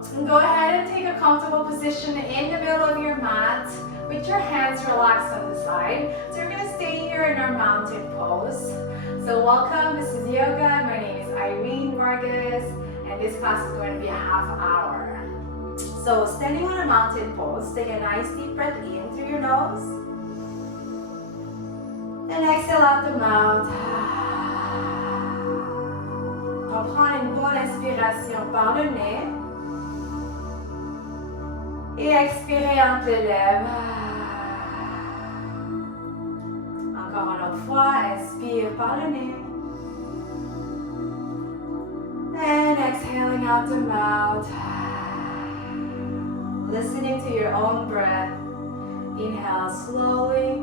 Go ahead and take a comfortable position in the middle of your mat with your hands relaxed on the side. So we're going to stay here in our mountain pose. So welcome, this is yoga. My name is Irene Vargas, and this class is going to be a half hour. So standing on a mountain pose, take a nice deep breath in through your nose. And exhale out the mouth. On prend une bonne inspiration par le nez. Et expirez entre les lèvres. Encore une autre fois, inspire par le nez. And exhaling out the mouth. Listening to your own breath. Inhale slowly.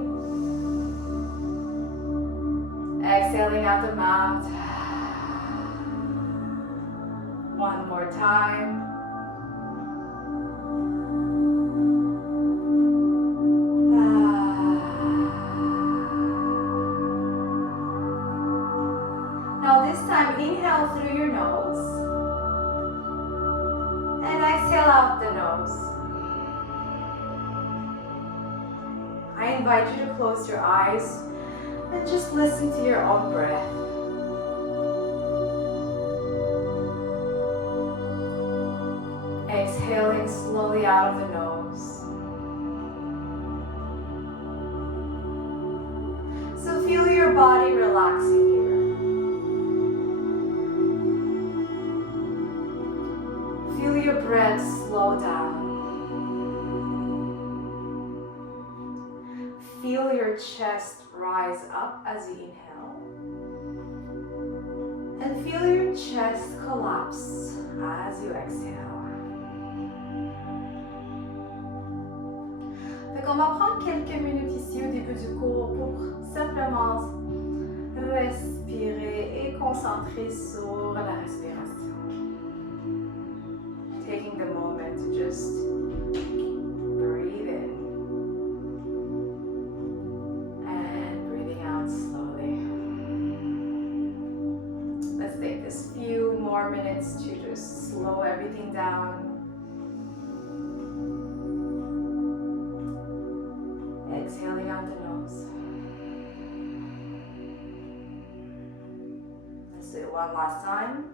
Exhaling out the mouth. One more time. Now this time, inhale through your nose. And exhale out the nose. I invite you to close your eyes and just listen to your own breath. Exhaling slowly out of the nose. So feel your body relaxing here. Feel your breath slow down. Feel your chest rise up as you inhale. And feel your chest collapse as you exhale. On va prendre quelques minutes ici au début du cours pour simplement respirer et concentrer sur la respiration. Taking the moment to just breathe in and breathing out slowly. Let's take this few more minutes to just slow everything down. Exhaling out the nose. Let's do it one last time.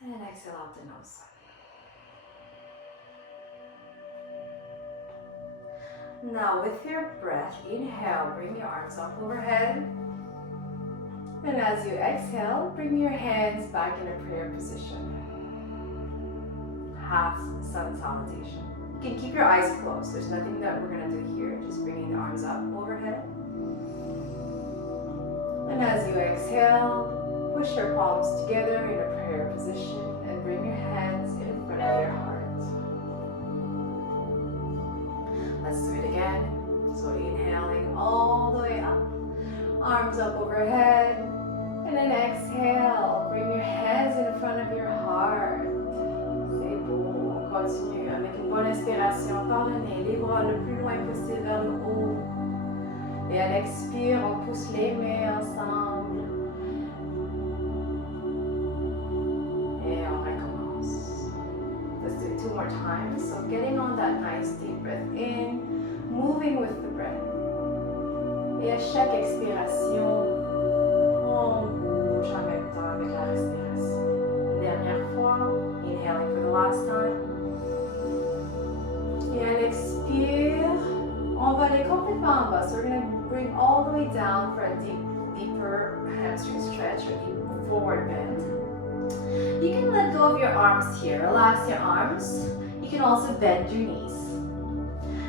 And exhale out the nose. Now with your breath, inhale, bring your arms up overhead. And as you exhale, bring your hands back in a prayer position. Half sun salutation. You can keep your eyes closed. There's nothing that we're going to do here. Just bringing the arms up overhead. And as you exhale, push your palms together in a prayer position and bring your hands in front of your heart. Let's do it again. So inhaling all the way up. Arms up overhead. And then exhale. Bring your hands in front of your heart. C'est beau. On continue avec une bonne inspiration par le nez, les bras le plus loin possible vers le haut. Et à l'expire, on pousse les mains ensemble. Et on recommence. Let's do it two more times. So getting on that nice deep breath in, moving with the breath. Et à chaque expiration, on bouge en même temps avec la respiration. Dernière fois, inhaling for the last time. Et à l'expire, on va aller complètement en bas. So we're going to bring all the way down for a deeper hamstring stretch or deep forward bend. You can let go of your arms here. Relax your arms. You can also bend your knees.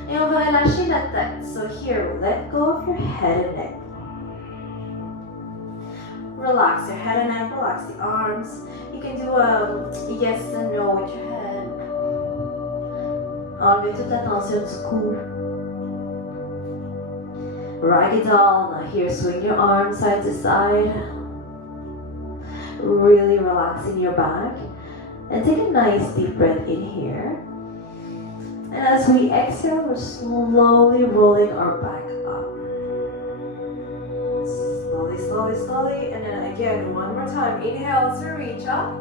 Et on va relâcher la tête. So here, let go of your head and neck. Relax your head and neck. Relax the arms. You can do a yes and no with your head. Enlevez toute la tension du cou. Ragdoll. Now here, swing your arms side to side. Really relaxing your back. And take a nice deep breath in here. And as we exhale, we're slowly rolling our back up. Slowly, slowly, slowly. And then again, one more time. Inhale to reach up.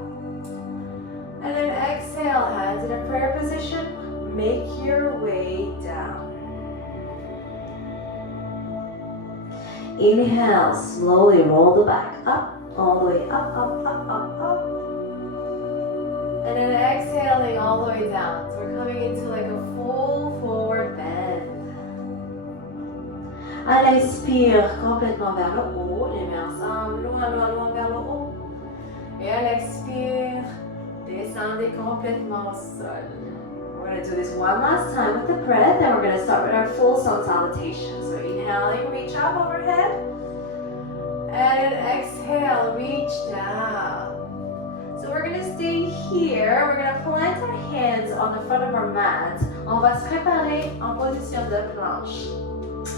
position, make your way down. Inhale, slowly roll the back up, all the way up, up, up, up, up. And then exhaling all the way down. So we're coming into like a full forward bend. À l'expire, complètement vers le haut, les mains ensemble, loin, loin, loin vers le haut. Et à l'expire, descendez complètement au sol. We're going to do this one last time with the breath, and we're going to start with our full sun salutation. So inhaling, reach up overhead, and exhale, reach down. So we're going to stay here. We're going to plant our hands on the front of our mat. On va se préparer en position de planche.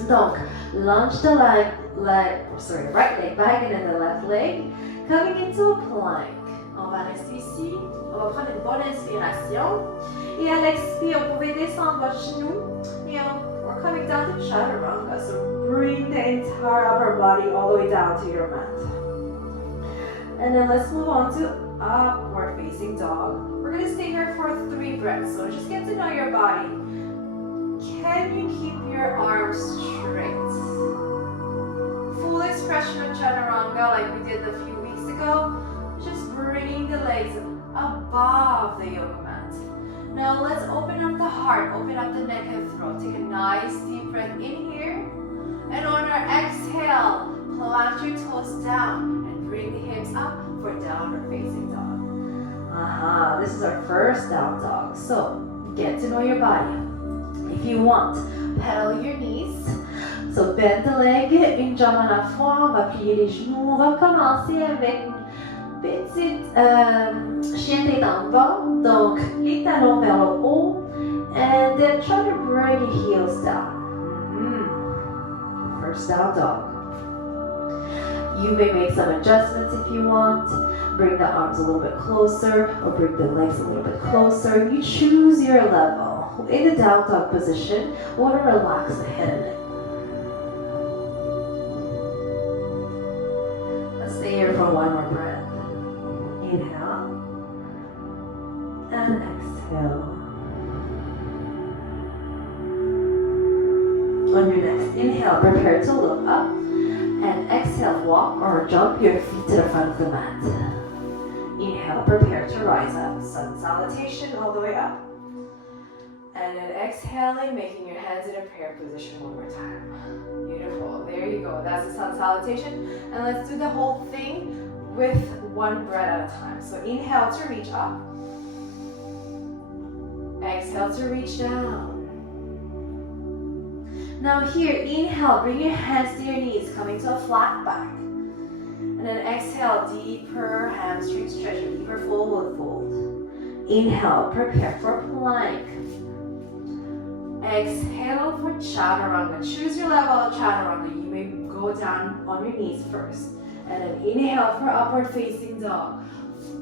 Donc, lunge the right leg back and then the left leg, coming into a plank. On va rester ici. On va prendre une bonne inspiration. Et à l'expire, vous pouvez descendre votre genou. We're coming down to chaturanga. So bring the entire upper body all the way down to your mat. And then let's move on to upward facing dog. We're going to stay here for 3 breaths. So just get to know your body. Can you keep your arms straight? Full expression of chaturanga like we did a few weeks ago. Just bringing the legs above the yoga mat. Now let's open up the heart, open up the neck and throat. Take a nice deep breath in here. And on our exhale, plant your toes down and bring the hips up for downward facing dog. This is our first down dog. So get to know your body. If you want, pedal your knees. So bend the leg, une jambe à la fois, on va plier les genoux. On va commencer avec une petite chien tête en bas. Donc les talons vers le haut. And then try to bring your heels down. First down dog. You may make some adjustments if you want. Bring the arms a little bit closer or bring the legs a little bit closer. You choose your level. In the down dog position, we want to relax the head and neck. Let's stay here for one more breath. Inhale and exhale. On your next inhale, prepare to look up, and exhale, walk or jump your feet to the front of the mat. Inhale, prepare to rise up. Sun salutation all the way up. And then exhaling, making your hands in a prayer position one more time. Beautiful. There you go. That's the sun salutation. And let's do the whole thing with one breath at a time. So inhale to reach up. Exhale to reach down. Now here, inhale, bring your hands to your knees, coming to a flat back. And then exhale, deeper hamstring stretch, or deeper forward fold. Inhale, prepare for plank. Exhale for chaturanga. Choose your level of chaturanga. You may go down on your knees first. And then inhale for upward facing dog.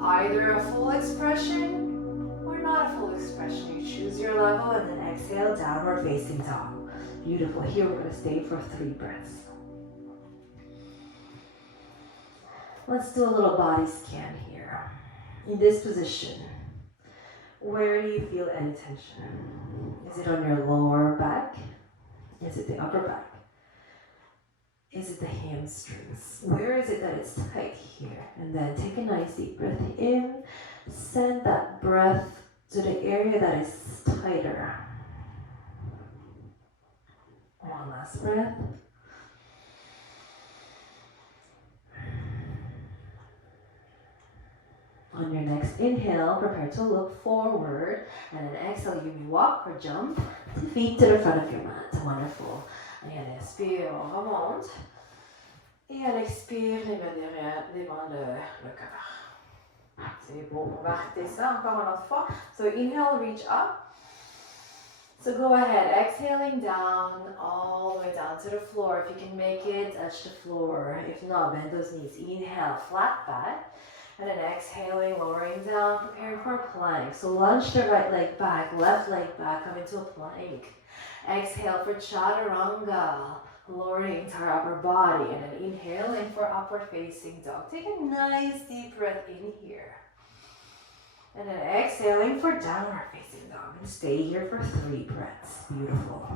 Either a full expression or not a full expression. You choose your level and then exhale, downward facing dog. Beautiful. Here we're going to stay for 3 breaths. Let's do a little body scan here. In this position, where do you feel any tension? Is it on your lower back? Is it the upper back? Is it the hamstrings? Where is it that it's tight here? And then take a nice deep breath in. Send that breath to the area that is tighter. One last breath. On your next inhale, prepare to look forward. And then exhale, you may walk or jump the feet to the front of your mat. Wonderful. Et à l'inspire, on remonte. Et à l'expire, les mains derrière, devant le cœur. C'est beau. On va arrêter ça encore une autre fois. So inhale, reach up. So go ahead, exhaling down, all the way down to the floor. If you can make it, touch the floor. If not, bend those knees. Inhale, flat back. And then exhaling, lowering down, preparing for a plank. So lunge the right leg back, left leg back, come into a plank. Exhale for chaturanga, lowering the entire upper body. And then inhaling for upward facing dog. Take a nice deep breath in here. And then exhaling for downward facing dog. And Stay here for 3 breaths. Beautiful.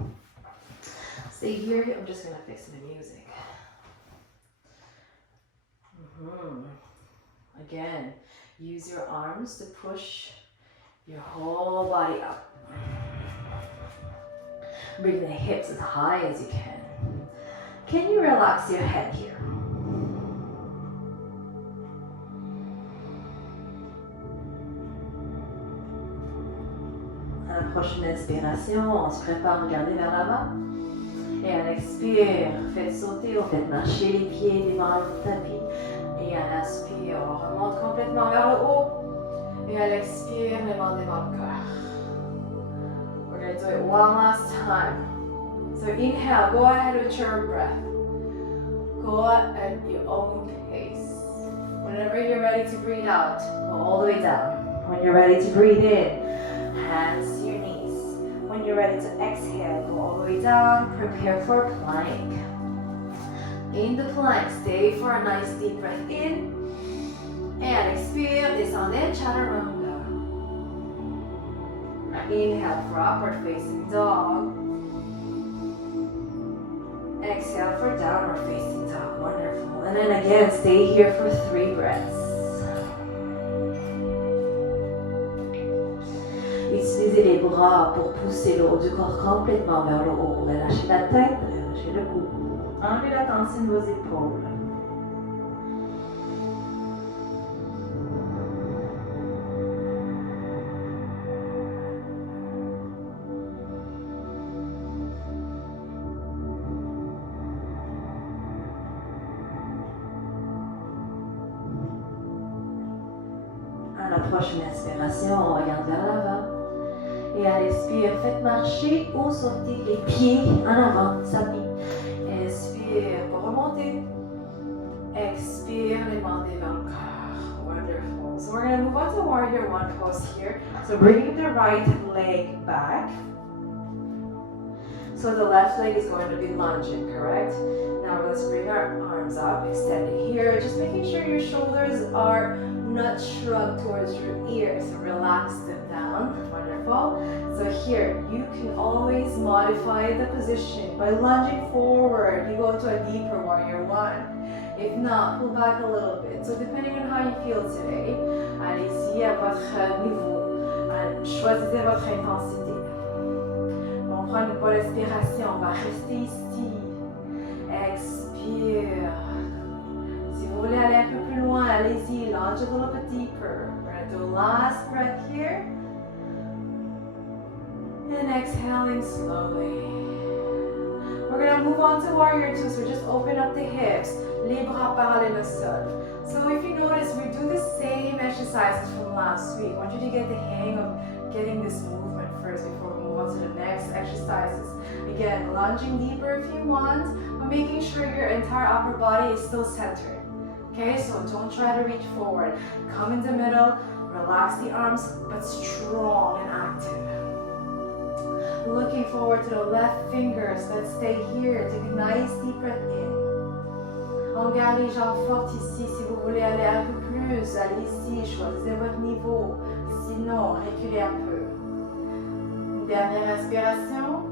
Stay here. I'm just going to fix the music. Again, use your arms to push your whole body up. Bring the hips as high as you can. Can you relax your head here? À la prochaine inspiration, on se prépare à regarder vers l'avant. Et à l'expire, faites sauter ou faites marcher les pieds devant le tapis. Et à l'inspire, on remonte complètement vers le haut. Et à l'expire, les mains devant le cœur. We're going to do it one last time. So inhale, go ahead with your breath. Go at your own pace. Whenever you're ready to breathe out, go all the way down. When you're ready to breathe in, hands to your knees. When you're ready to exhale, go all the way down. Prepare for plank. In the plank, stay for a nice deep breath in. And expire, descendez, chaturanga. Inhale for upward facing dog. Exhale for downward facing dog. Wonderful. And then again, stay here for 3 breaths. Utilisez les bras pour pousser le haut du corps complètement vers le haut. Relâchez la tête, relâchez le cou. Enlevez la tension de vos épaules. À la prochaine inspiration, on regarde vers l'avant. Et à l'expire, faites marcher ou sortir les pieds en avant, tapis. Inspire pour remonter. Expire, les mains devant le corps. Wonderful. So we're going to move on to warrior one pose here. So bringing the right leg back. So the left leg is going to be lunging, correct? Now let's bring our arms up, extending here. Just making sure your shoulders are not shrugged towards your ears. So relax them down. Wonderful. So here, you can always modify the position by lunging forward. You go to a deeper warrior one. If not, pull back a little bit. So depending on how you feel today, allez-y à votre niveau. Choisissez votre intensité. On prend une bonne respiration. On va rester ici. Expire. Si vous voulez aller un peu plus loin, allez-y. Launch a little bit deeper. We're going to do a last breath here. And exhaling slowly. We're going to move on to warrior two. So just open up the hips. Les bras parallèles au sol. So if you notice, we do the same exercises from last week. I want you to get the hang of getting this movement first before we move on to the next exercises. Again, lunging deeper if you want, but making sure your entire upper body is still centered. Okay, so don't try to reach forward. Come in the middle, relax the arms, but strong and active. Looking forward to the left fingers. Let's stay here. Take a nice deep breath in. On garde les jambes fortes ici. Si vous voulez aller un peu plus, allez ici. Choisissez votre niveau. Sinon, reculez un peu. Une dernière inspiration.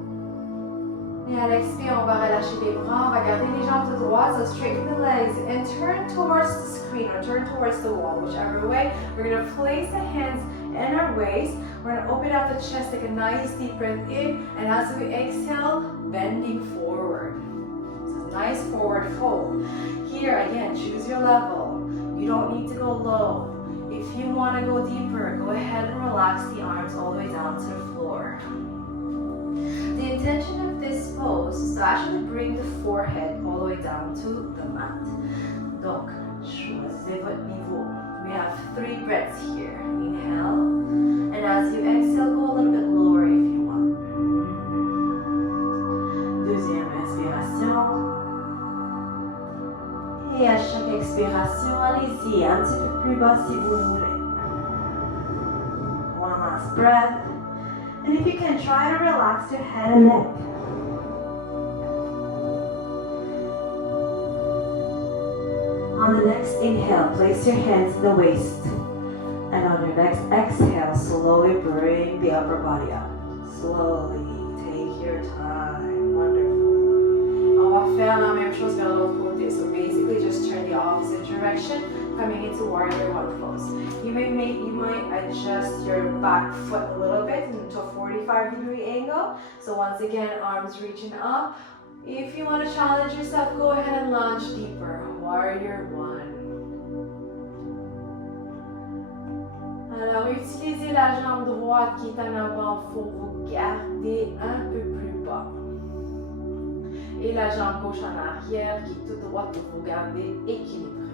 Et à l'expire, on va relâcher les bras. On va garder les jambes droites. So straighten the legs and turn towards the screen or turn towards the wall. Whichever way. We're going to place the hands in our waist. We're going to open up the chest. Take a nice deep breath in. And as we exhale, bending forward. Nice forward fold. Here again, choose your level. You don't need to go low. If you want to go deeper, go ahead and relax the arms all the way down to the floor. The intention of this pose is to actually bring the forehead all the way down to the mat. Donc, choisissez votre niveau. We have 3 breaths here. Inhale. And as you exhale, go a little bit lower if you want. Deuxième inspiration. Et à chaque expiration, allez-y, un petit peu plus bas si vous voulez. One last breath. And if you can, try to relax your head and neck. On the next inhale, place your hands in the waist. And on your next exhale, slowly bring the upper body up. Slowly, take your time. Wonderful. On va faire la même chose vers l'autre côté. So basically just turn the opposite direction, coming into warrior one pose. You might adjust your back foot a little bit into a 45-degree angle. So once again, arms reaching up. If you want to challenge yourself, go ahead and launch deeper. Warrior one. Alors, utilisez la jambe droite qui est en avant pour vous garder un peu plus bas. Et la jambe gauche en arrière qui est tout droite pour vous garder équilibré.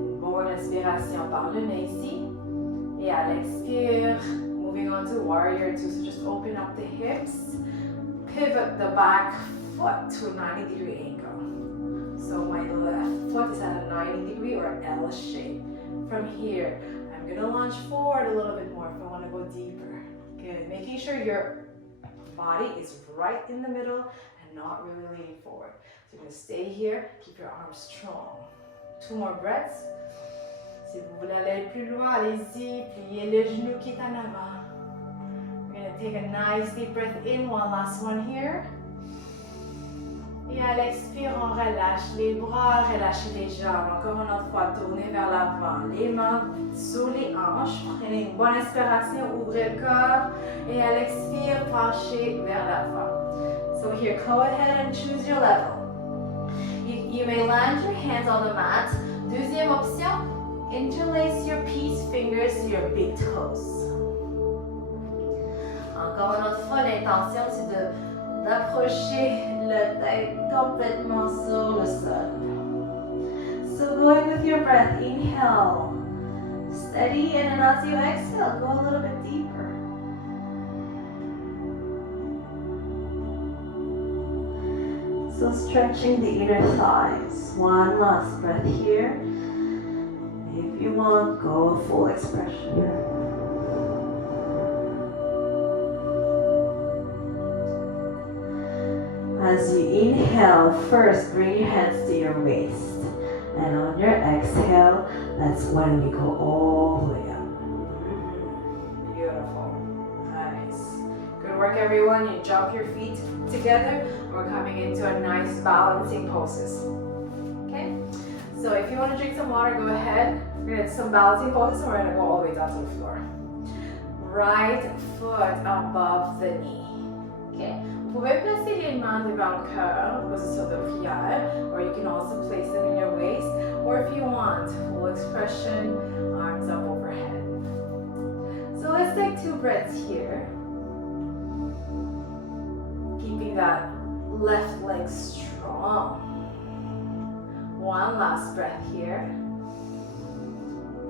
Une bonne inspiration par le nez ici. Et à l'expire, moving on to warrior two. So just open up the hips, pivot the back foot to a 90-degree angle. So my left foot is at a 90-degree or L shape. From here, I'm going to launch forward a little bit more if I want to go deeper. Good. Making sure your body is right in the middle and not really leaning forward. So you're going to stay here, keep your arms strong. 2 more breaths. Si vous voulez aller plus loin, allez-y. Pliez le genou qui est en avant. We're going to take a nice deep breath in. One last one here. Et à l'expire, on relâche les bras, relâchez les jambes. Encore une autre fois, tournez vers l'avant. Les mains sur les hanches. Prenez une bonne inspiration, ouvrez le corps. Et à l'expire, penchez vers l'avant. So here, go ahead and choose your level. You may land your hands on the mat. Deuxième option, interlace your peace fingers to your big toes. Encore une autre fois, l'intention, c'est d'approcher la tête complètement sur le sol. So going with your breath, inhale, steady, and then as you exhale, go a little bit deeper. So stretching the inner thighs. One last breath here. If you want, go full expression. As you inhale, first bring your hands to your waist. And on your exhale, that's when we go all the way up. Beautiful. Nice. Good work, everyone. You jump your feet together. We're coming into a nice balancing poses. Okay? So if you want to drink some water, go ahead. We're going to do some balancing poses and we're going to go all the way down to the floor. Right foot above the knee. Okay? Vous pouvez placer les mains devant le cœur, position de prière, or you can also place them in your waist, or if you want, full expression, arms up overhead. So let's take 2 breaths here. Keeping that left leg strong. One last breath here.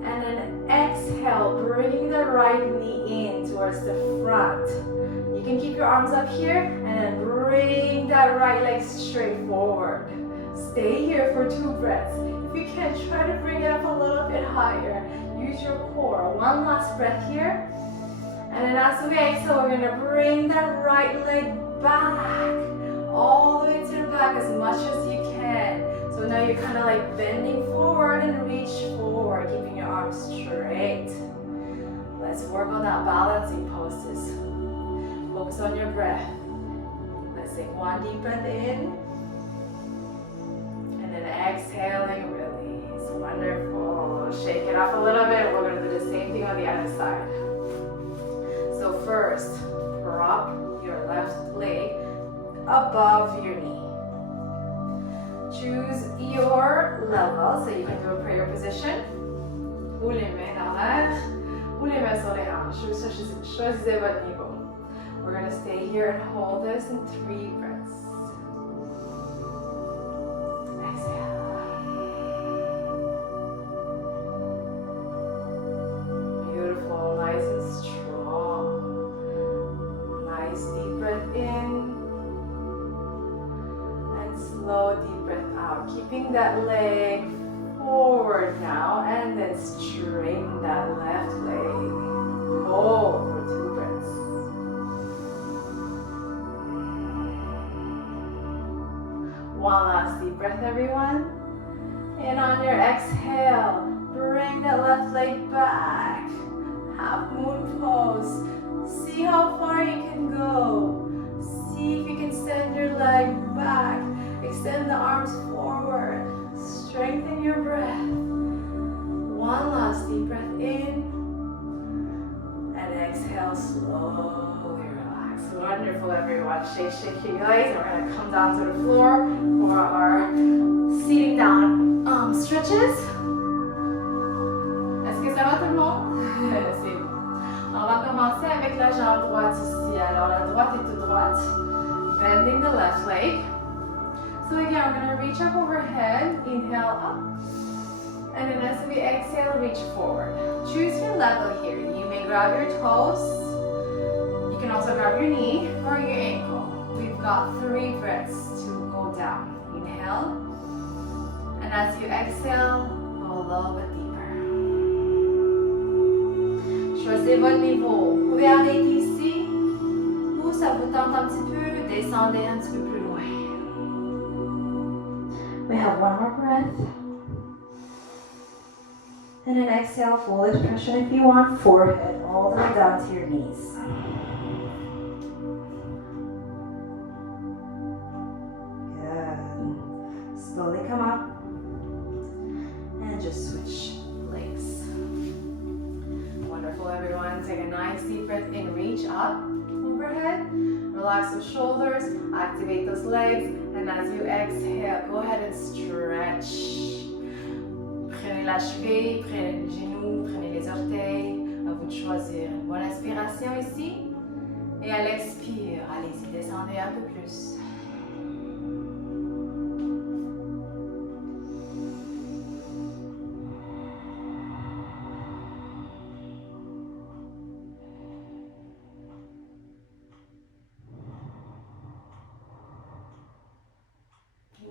And then exhale, bringing the right knee in towards the front. You can keep your arms up here and then bring that right leg straight forward. Stay here for 2 breaths. If you can, try to bring it up a little bit higher. Use your core. One last breath here. And then as we exhale, we're going to bring that right leg back. All the way to the back as much as you can. So now you're kind of like bending forward and reach forward, keeping your arms straight. Let's work on that balancing poses. Focus on your breath. Let's take 1 deep breath in. And then exhaling, release. Wonderful. Shake it up a little bit. We're going to do the same thing on the other side. So first, prop your left leg above your knee. Choose your level, so you can do a prayer position. Ou les mains dans l'air, ou les mains sur les hanches. Choisissez votre niveau. We're going to stay here and hold this in 3 breaths. Exhale. Beautiful, nice and strong. Nice deep breath in. And slow deep breath out. Keeping that leg forward now. And then straighten that left leg. Hold for 2 breaths. One last deep breath, everyone. exhale, bring that left leg back. Half moon pose. See how far you can go. See if you can send your leg back. Extend the arms forward. Strengthen your breath. One last deep breath in. And exhale, slowly relax. Wonderful, everyone. Shake your legs. We're going to come down to the floor for our sitting down stretches. Est-ce que ça va tout le monde? C'est bon. On va commencer avec la jambe droite ici. Alors la droite est toute droite. Bending the left leg. So again, we're going to reach up overhead. Inhale up. And then as we exhale, reach forward. Choose your level here. You may grab your toes. You can also grab your knee or your ankle. We've got 3 breaths to go down. Inhale. And as you exhale, go a little bit deeper. Choisissez votre niveau. Vous pouvez arrêter ici. Ou ça vous tente un petit peu, descendez un petit peu plus loin. We have one more breath. And then exhale, full expression if you want, forehead all the way down to your knees. Good. Slowly come up. And just switch legs. Wonderful, everyone. Take a nice deep breath in, reach up, overhead. Relax those shoulders, activate those legs. And as you exhale, go ahead and stretch. Prenez la cheville, prenez le genou, prenez les orteils. À vous de choisir une bonne inspiration ici. Et à l'expire, allez-y, descendez un peu plus.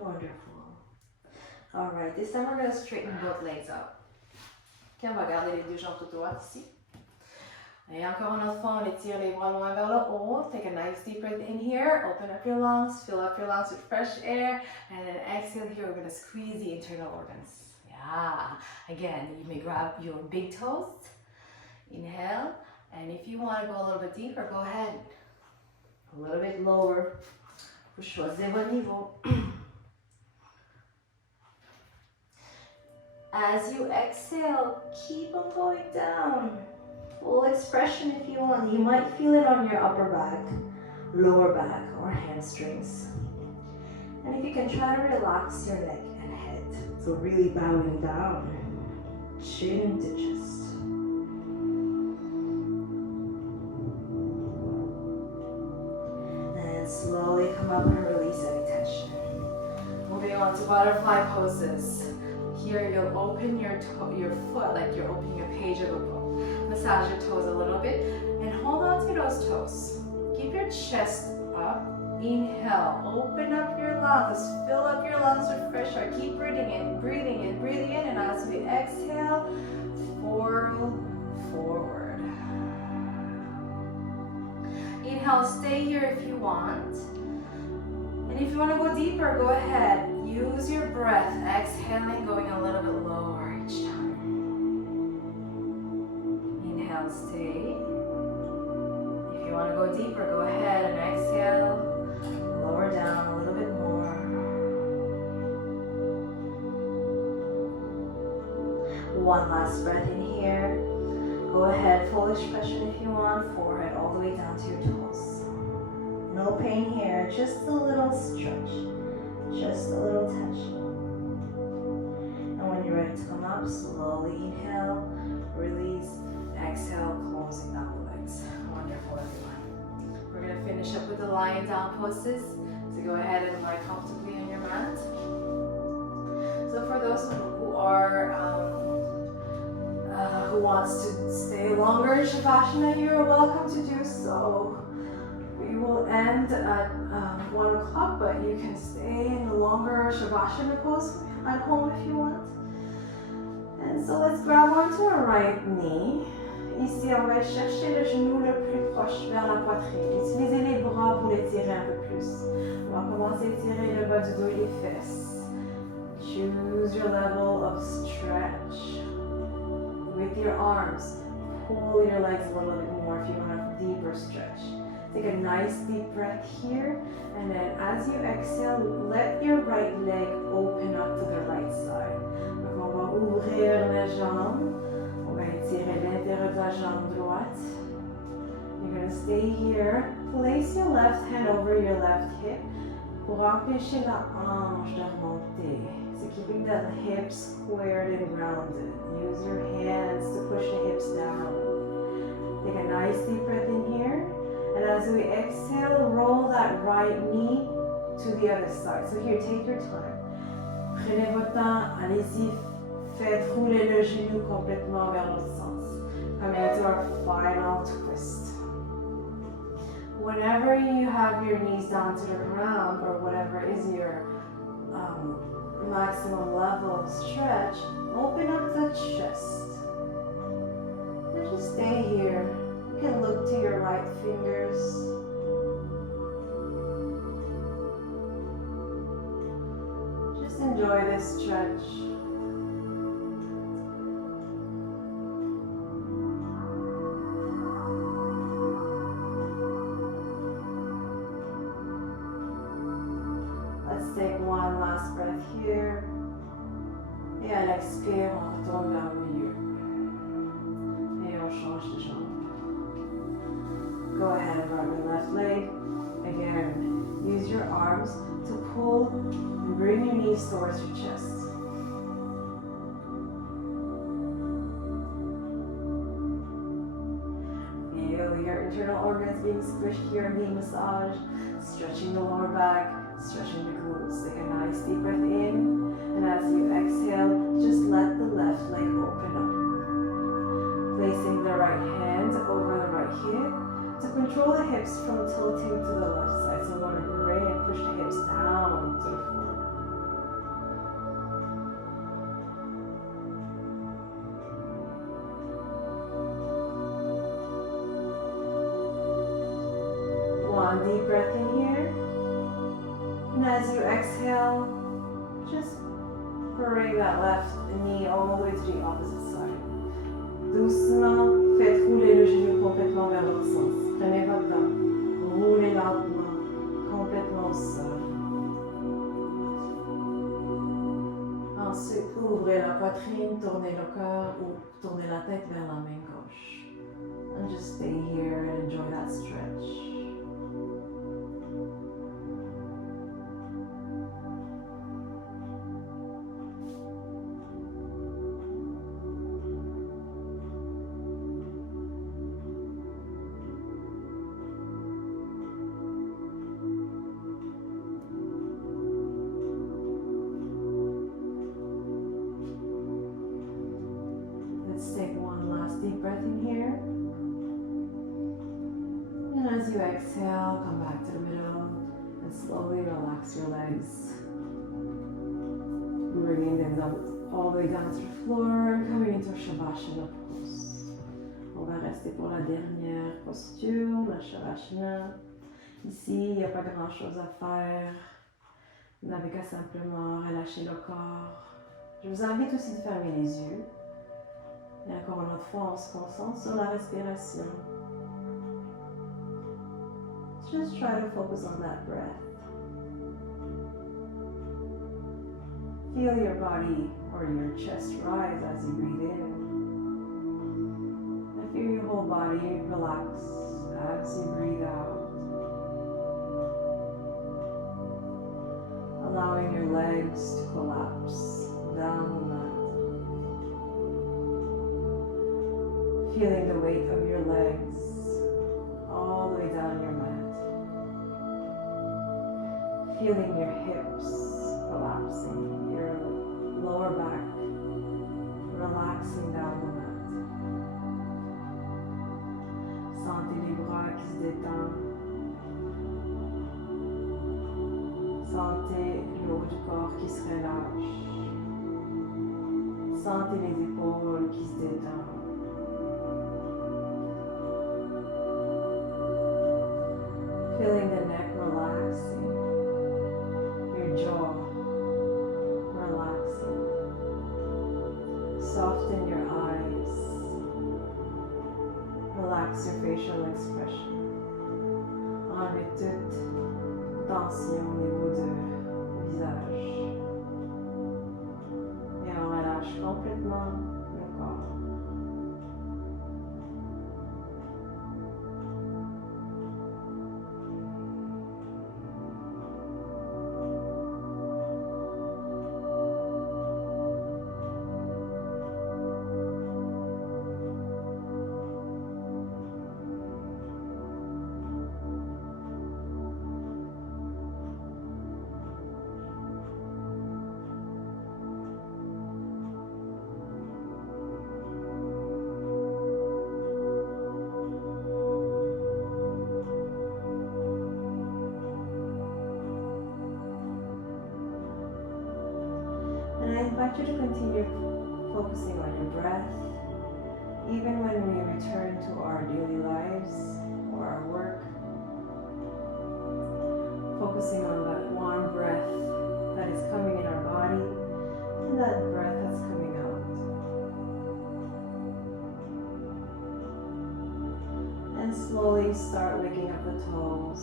Wonderful. All right, this time we're going to straighten both legs up. Okay, on va garder les 2 jambes tout droites ici. Et encore une autre fois, on étire les bras loin vers le haut. Take a nice deep breath in here. Open up your lungs. Fill up your lungs with fresh air. And then exhale here. We're going to squeeze the internal organs. Yeah. Again, you may grab your big toes. Inhale. And if you want to go a little bit deeper, go ahead. A little bit lower. Vous choisissez votre niveau. As you exhale, keep on going down. Full expression if you want. You might feel it on your upper back, lower back, or hamstrings. And if you can, try to relax your neck and head. So really bowing down, chin to chest. And slowly come up and release any tension. Moving on to butterfly poses. Here you'll open your foot like you're opening a page of a book. Massage your toes a little bit and hold on to those toes. Keep your chest up. Inhale, open up your lungs, fill up your lungs with fresh air. Keep breathing in, breathing in, breathing in, and as we exhale, forward. Inhale, stay here if you want. And if you want to go deeper, go ahead. Use your breath, exhaling, going a little bit lower each time. Inhale, stay. If you want to go deeper, go ahead and exhale. Lower down a little bit more. One last breath in here. Go ahead, full expression if you want. Forehead all the way down to your toes. No pain here, just a little stretch. Just a little tension. And when you're ready to come up, slowly inhale, release, exhale, closing down the legs. Wonderful, everyone. We're going to finish up with the lying down poses. So go ahead and lie comfortably on your mat. So for those who are who wants to stay longer in Savasana, you're welcome to do so. We will end at 1 o'clock, but you can stay in a longer Savasana pose at home if you want. And so let's grab onto our right knee. Ici, on va chercher le genou le plus proche vers la poitrine. Utilisez les bras pour l'étirer un peu plus. On va commencer à étirer le bas du dos et les fesses. Choose your level of strength. stretch. With your arms, pull your legs a little bit more if you want a deeper stretch. Take a nice deep breath here, and then as you exhale, let your right leg open up to the right side. Donc on va ouvrir les jambes, on va étirer l'intérieur de la jambe droite. You're going to stay here. Place your left hand over your left hip pour empêcher la hanche de remonter. So keeping the hips squared and grounded. Use your hands to push the hips down. Take a nice deep breath in here. And as we exhale, roll that right knee to the other side. So here, take your time. Prenez votre temps, allez-y, faites rouler le genou complètement vers l'autre sens. Coming into our final twist. Whenever you have your knees down to the ground, or whatever is your maximum level of stretch, open up the chest. And just stay here. You can look to your right fingers. Just enjoy this stretch. Let's take one last breath here. Et à l'expire, on retourne vers le milieu. Et on change de jambe. Go ahead and run your left leg. Again, use your arms to pull and bring your knees towards your chest. Feel your internal organs being squished here and being massaged, stretching the lower back, stretching the glutes. Take a nice deep breath in, and as you exhale, just let the left leg open up. Placing the right hand over the right hip to control the hips from tilting to the left side. So we're going to bring and push the hips down to the floor. One deep breath in here. And as you exhale, just bring that left knee all the way to the opposite side. Doucement, faites rouler le genou complètement vers l'autre sens. Prenez votre temps. Roulez lentement, complètement au sol. Ensuite, ouvrez la poitrine, tournez le cœur ou tournez la tête vers la main gauche. And just stay here and enjoy that stretch. Deep breath in here. And as you exhale, come back to the middle and slowly relax your legs. Bringing them down, all the way down to the floor and coming into Savasana pose. On va rester pour la dernière posture, la Savasana. Ici, il n'y a pas grand chose à faire. Vous n'avez qu'à simplement relâcher le corps. Je vous invite aussi de fermer les yeux. Et encore une autre fois, on se concentre sur la respiration. Just try to focus on that breath. Feel your body or your chest rise as you breathe in. And feel your whole body relax as you breathe out. Allowing your legs to collapse down the mat. Feeling the weight of your legs all the way down your mat. Feeling your hips collapsing, your lower back relaxing down the mat. Sentez les bras qui se détendent. Sentez le haut du corps qui se relâche. Sentez les épaules qui se détendent. Feeling the neck relaxing, your jaw relaxing. relax your facial expression. Enlevez toute tension au niveau du visage. Et on relâche complètement le corps. And I invite you to continue focusing on your breath, even when we return to our daily lives or our work. Focusing on that warm breath that is coming in our body and that breath that's coming out. And slowly start waking up the toes.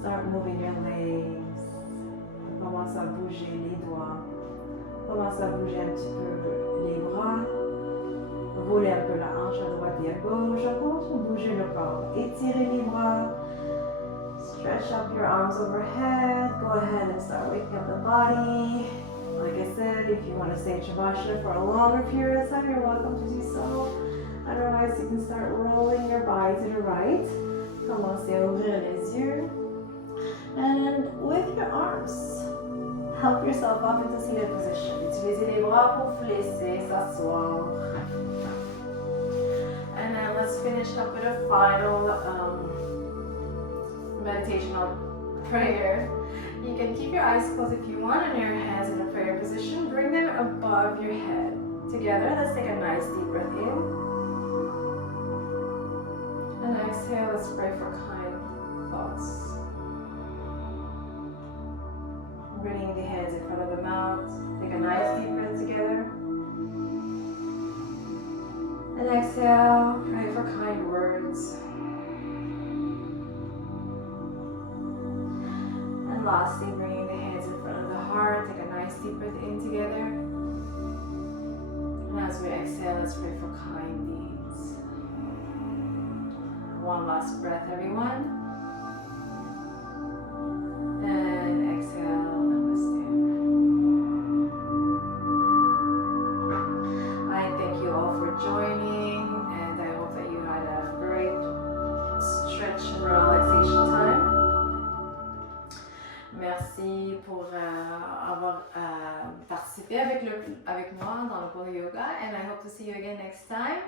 Start moving your legs. Commence à bouger les doigts. Commence à bouger un petit peu les bras. Roulez un peu la hanche à droite et à gauche. Commence à bouger le corps. Étirez les bras. Stretch up your arms overhead. Go ahead and start waking up the body. Like I said, if you want to stay in Savasana for a longer period of time, you're welcome to do so. Otherwise, you can start rolling your body to the right. Commencez à ouvrir les yeux. And with your arms, help yourself up into seated position. Utilisez les bras pour flécher, s'asseoir. And then let's finish up with a final meditational prayer. You can keep your eyes closed if you want and your hands in a prayer position. Bring them above your head. Together, let's take a nice deep breath in. And exhale, let's pray for kind thoughts. Bringing the hands in front of the mouth. Take a nice deep breath together. And exhale, pray for kind words. And lastly, bringing the hands in front of the heart. Take a nice deep breath in together. And as we exhale, let's pray for kind deeds. One last breath, everyone. And exhale. Joining, and I hope that you had a great stretch and relaxation time. Merci pour avoir participé avec moi dans le cours de yoga, and I hope to see you again next time.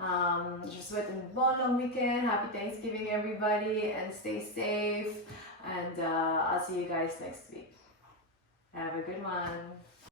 Je vous souhaite un bon long weekend. Happy Thanksgiving, everybody, and stay safe. And I'll see you guys next week. Have a good one.